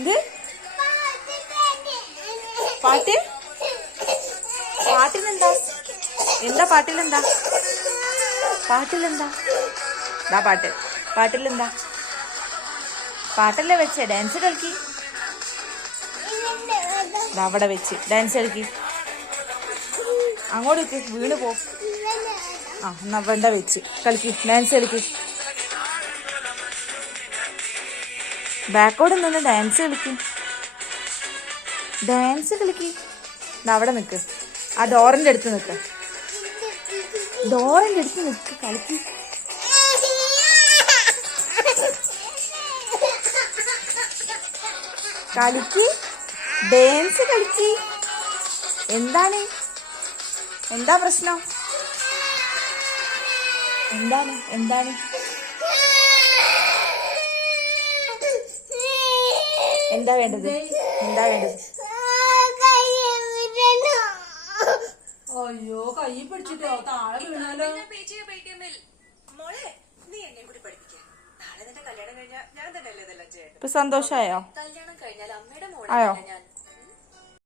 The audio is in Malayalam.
എന്ത് പാട്ട്? പാട്ടിലെന്താ? എന്താ പാട്ടിലെന്താ? പാട്ടിലെന്താ? പാട്ട് പാട്ടിലെന്താ? പാട്ടല്ലേ വെച്ചേ? ഡാൻസ് കളിക്ക്. അവിടെ വെച്ച് ഡാൻസ് കളിക്ക്. അങ്ങോട്ട് വീണ് പോ. എന്നാ വെണ്ട വെച്ച് കളിക്ക്, ഡാൻസ് കളിക്ക്. ബാക്കോട് നിന്ന് ഡാൻസ് കളിക്ക്. ഡാൻസ് കളിക്ക്. അവിടെ നിക്ക്, ആ ഡോറിന്റെ അടുത്ത് നിക്ക്. ഡോറിന്റെ അടുത്ത് നിക്ക്, കളിക്ക്. കളിക്ക്, ഡാൻസ് കളിക്ക്. എന്താണ്? എന്താ പ്രശ്നം? എന്താണ്? എന്താണ്? എന്താ വേണ്ടത്? എന്താ വേണ്ടത്? അയ്യോ, കൈ പിടിച്ചിട്ടോ താഴെ വീണാലോ. ഇപ്പൊ സന്തോഷായോ? കല്യാണം കഴിഞ്ഞാൽ അമ്മയുടെ ആയോ? മോളെ ഞാൻ